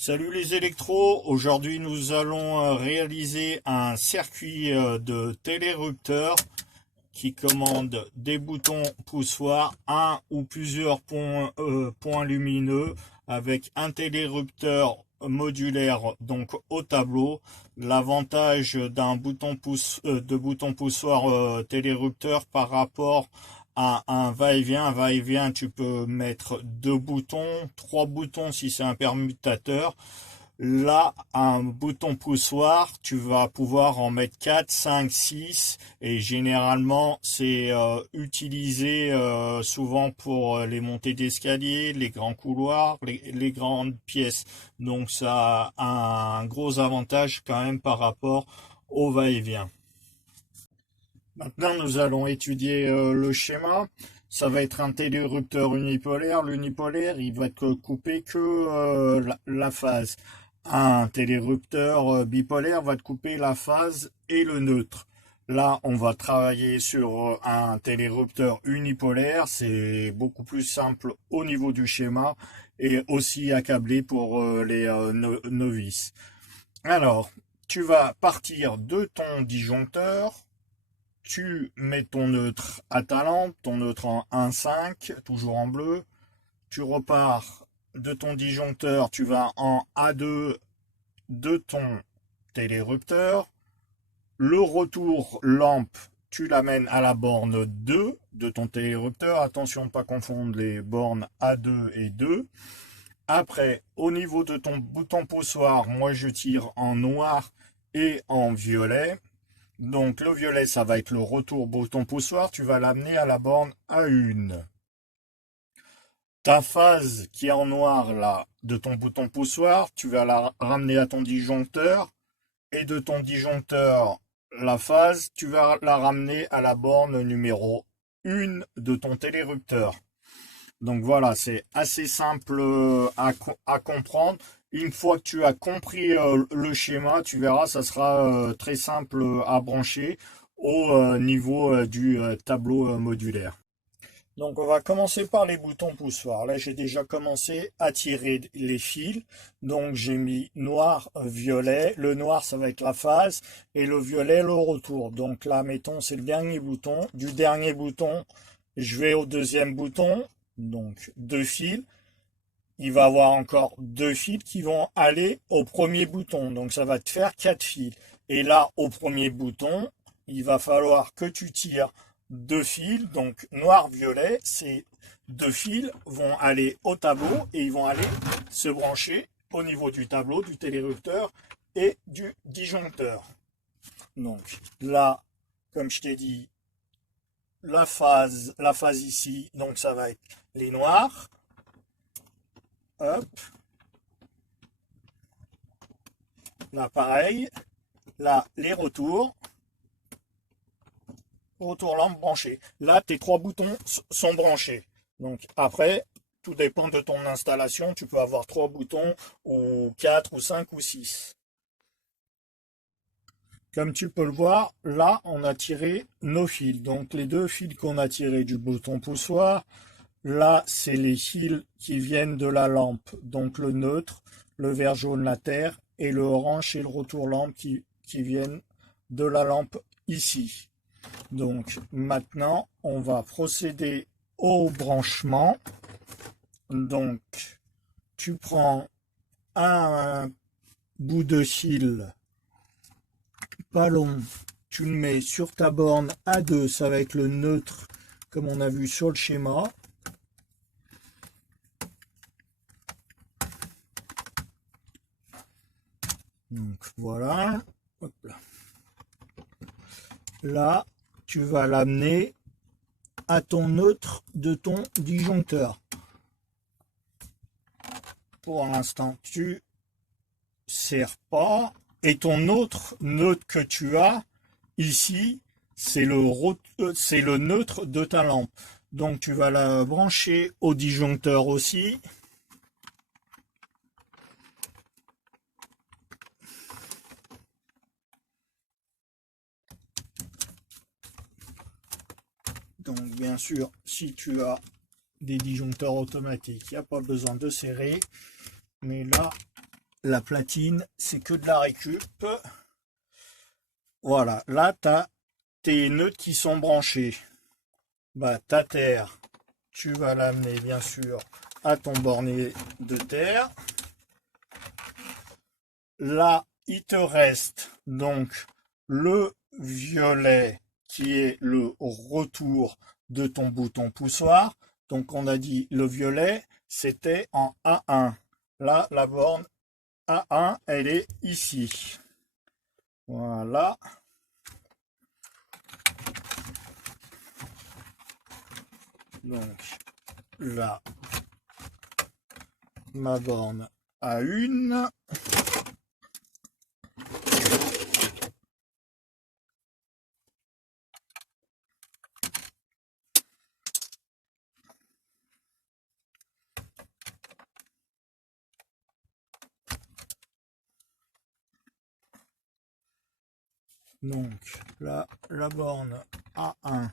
Salut les électros, aujourd'hui nous allons réaliser un circuit de télérupteur qui commande des boutons poussoirs, un ou plusieurs points lumineux avec un télérupteur modulaire donc au tableau. L'avantage d'un bouton poussoir télérupteur par rapport à un va-et-vient, tu peux mettre deux boutons, trois boutons si c'est un permutateur. Là, un bouton poussoir, tu vas pouvoir en mettre 4, 5, 6 et généralement c'est utilisé souvent pour les montées d'escalier, les grands couloirs, les grandes pièces. Donc ça a un gros avantage quand même par rapport au va-et-vient. Maintenant, nous allons étudier le schéma. Ça va être un télérupteur unipolaire. L'unipolaire, il va être coupé que la phase. Un télérupteur bipolaire va te couper la phase et le neutre. Là, on va travailler sur un télérupteur unipolaire. C'est beaucoup plus simple au niveau du schéma et aussi accablé pour les novices. Alors, tu vas partir de ton disjoncteur. Tu mets ton neutre à ta lampe, ton neutre en 1,5, toujours en bleu. Tu repars de ton disjoncteur, tu vas en A2 de ton télérupteur. Le retour lampe, tu l'amènes à la borne 2 de ton télérupteur. Attention de ne pas confondre les bornes A2 et 2. Après, au niveau de ton bouton poussoir, moi je tire en noir et en violet. Donc le violet, ça va être le retour bouton poussoir. Tu vas l'amener à la borne A1. Ta phase qui est en noir là de ton bouton poussoir, tu vas la ramener à ton disjoncteur. Et de ton disjoncteur, la phase, tu vas la ramener à la borne numéro 1 de ton télérupteur. Donc voilà, c'est assez simple à comprendre. Une fois que tu as compris le schéma, tu verras, ça sera très simple à brancher au niveau du tableau modulaire. Donc on va commencer par les boutons poussoirs. Là j'ai déjà commencé à tirer les fils. Donc j'ai mis noir, violet. Le noir ça va être la phase et le violet le retour. Donc là mettons c'est le dernier bouton. Du dernier bouton je vais au deuxième bouton. Donc deux fils. Il va y avoir encore deux fils qui vont aller au premier bouton. Donc ça va te faire 4 fils. Et là, au premier bouton, il va falloir que tu tires deux fils. Donc noir-violet, ces deux fils vont aller au tableau et ils vont aller se brancher au niveau du tableau, du télérupteur et du disjoncteur. Donc là, comme je t'ai dit, la phase ici, donc ça va être les noirs. Hop. Là, pareil. Là, les retours. Retour lampe branché. Là, tes trois boutons sont branchés. Donc, après, tout dépend de ton installation. Tu peux avoir trois boutons, ou 4, ou 5, ou 6. Comme tu peux le voir, là, on a tiré nos fils. Donc, les deux fils qu'on a tirés du bouton poussoir, là, c'est les fils qui viennent de la lampe. Donc, le neutre, le vert jaune, la terre, et le orange et le retour lampe qui viennent de la lampe ici. Donc, maintenant, on va procéder au branchement. Donc, tu prends un bout de fil pas long, tu le mets sur ta borne A2, ça va être le neutre, comme on a vu sur le schéma. Donc voilà. Hop là. Là, tu vas l'amener à ton neutre de ton disjoncteur. Pour l'instant, tu serres pas. Et ton autre neutre que tu as ici, c'est le neutre de ta lampe. Donc tu vas la brancher au disjoncteur aussi. Donc bien sûr, si tu as des disjoncteurs automatiques, il n'y a pas besoin de serrer. Mais là, la platine, c'est que de la récup. Voilà, là, tu as tes nœuds qui sont branchés. Bah, ta terre, tu vas l'amener bien sûr à ton bornet de terre. Là, il te reste donc le violet qui est le retour de ton bouton poussoir. Donc on a dit le violet, c'était en A1. Là, la borne A1, elle est ici. Voilà. Donc là, ma borne A1. Donc là, la borne A1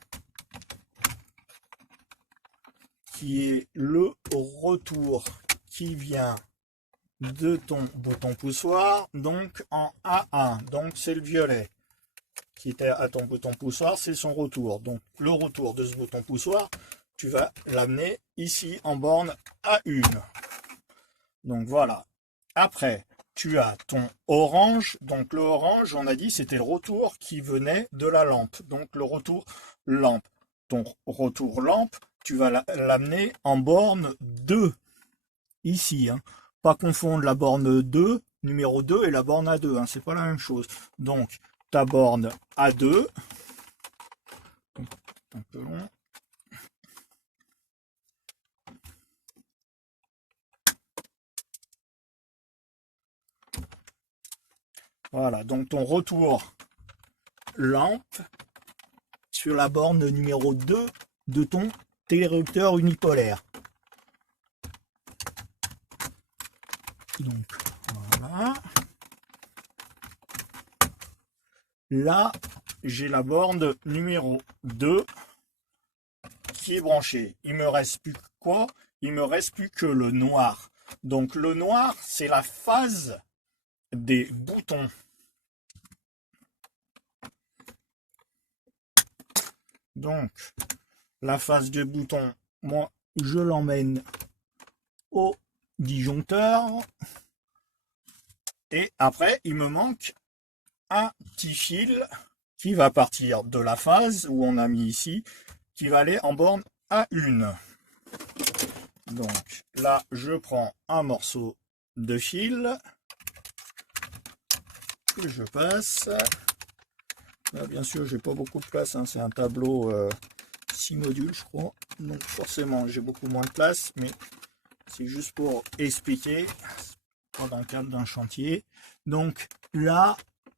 qui est le retour qui vient de ton bouton poussoir, donc en A1. Donc c'est le violet qui était à ton bouton poussoir, c'est son retour. Donc le retour de ce bouton poussoir, tu vas l'amener ici en borne A1. Donc voilà. Après, tu as ton orange. Donc le orange, on a dit, c'était le retour qui venait de la lampe. Donc le retour lampe. Ton retour lampe, tu vas l'amener en borne 2. Ici, hein. Pas confondre la borne 2, numéro 2 et la borne A2. Hein. C'est pas la même chose. Donc ta borne A2. Un peu long. Voilà, donc ton retour lampe sur la borne numéro 2 de ton téléréacteur unipolaire. Donc voilà. Là, j'ai la borne numéro 2 qui est branchée. Il me reste plus que quoi? Il me reste plus que le noir. Donc le noir, c'est la phase des boutons. Donc, la phase des boutons, moi, je l'emmène au disjoncteur. Et après, il me manque un petit fil qui va partir de la phase où on a mis ici, qui va aller en borne A1. Donc là, je prends un morceau de fil que je passe. Là, bien sûr, j'ai pas beaucoup de place, hein. C'est un tableau 6 modules, je crois. Donc forcément, j'ai beaucoup moins de place, mais c'est juste pour expliquer, pas dans le cadre d'un chantier. Donc là,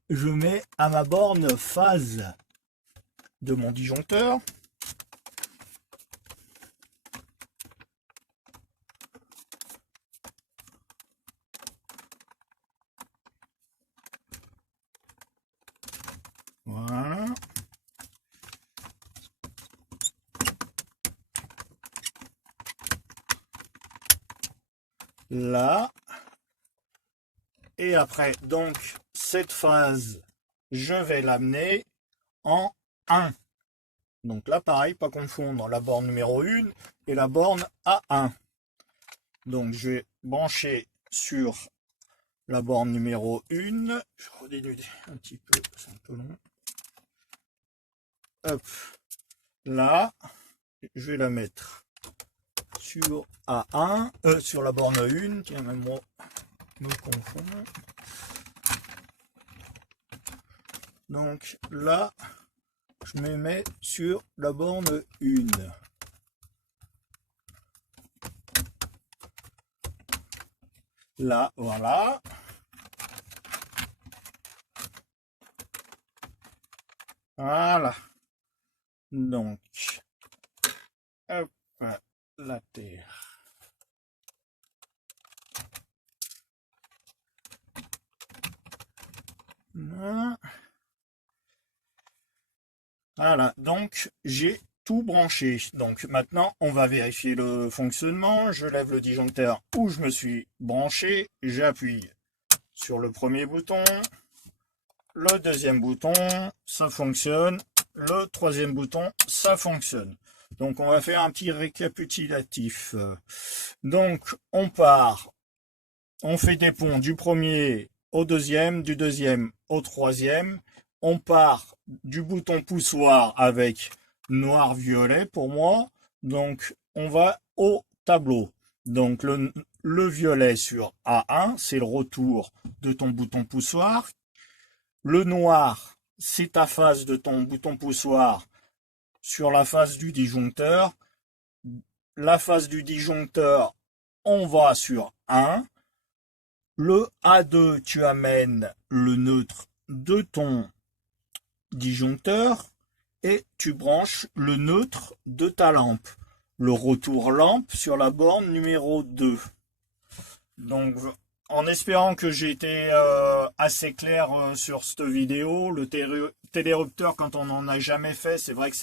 je mets à ma borne phase de mon disjoncteur. Voilà. Là. Et après, donc, cette phase, je vais l'amener en 1. Donc là, pareil, pas confondre la borne numéro 1 et la borne A1. Donc, je vais brancher sur la borne numéro 1. Je redénude un petit peu, c'est un peu long. Hop. Là, je vais la mettre sur A1, sur la borne 1. Tiens, même moi, me confond. Donc là, je me mets sur la borne 1. Là, voilà. Voilà. Donc, hop, la terre. Voilà, donc j'ai tout branché. Donc maintenant, on va vérifier le fonctionnement. Je lève le disjoncteur où je me suis branché, j'appuie sur le premier bouton. Le deuxième bouton, ça fonctionne. Le troisième bouton, ça fonctionne. Donc on va faire un petit récapitulatif. Donc on part, on fait des ponts du premier au deuxième, du deuxième au troisième. On part du bouton poussoir avec noir-violet pour moi. Donc on va au tableau. Donc le violet sur A1, c'est le retour de ton bouton poussoir. Le noir, c'est ta face de ton bouton poussoir sur la face du disjoncteur. La face du disjoncteur, on va sur 1. Le A2, tu amènes le neutre de ton disjoncteur et tu branches le neutre de ta lampe. Le retour lampe sur la borne numéro 2. Donc, en espérant que j'ai été assez clair sur cette vidéo, le télérupteur, quand on n'en a jamais fait, c'est vrai que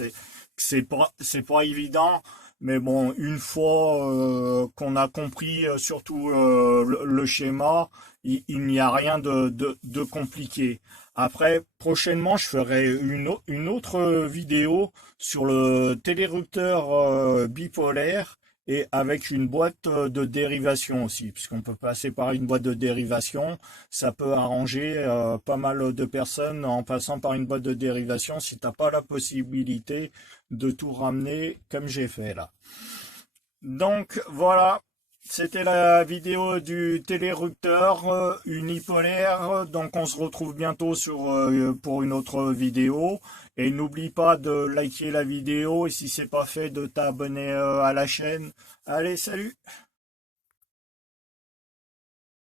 c'est pas évident. Mais bon, une fois qu'on a compris surtout le schéma, il n'y a rien de compliqué. Après, prochainement, je ferai une autre vidéo sur le télérupteur bipolaire et avec une boîte de dérivation aussi, puisqu'on peut passer par une boîte de dérivation. Ça peut arranger pas mal de personnes en passant par une boîte de dérivation si tu n'as pas la possibilité de tout ramener comme j'ai fait là. Donc voilà, c'était la vidéo du télérupteur unipolaire. Donc on se retrouve bientôt pour une autre vidéo. Et n'oublie pas de liker la vidéo et si c'est pas fait, de t'abonner à la chaîne. Allez, salut!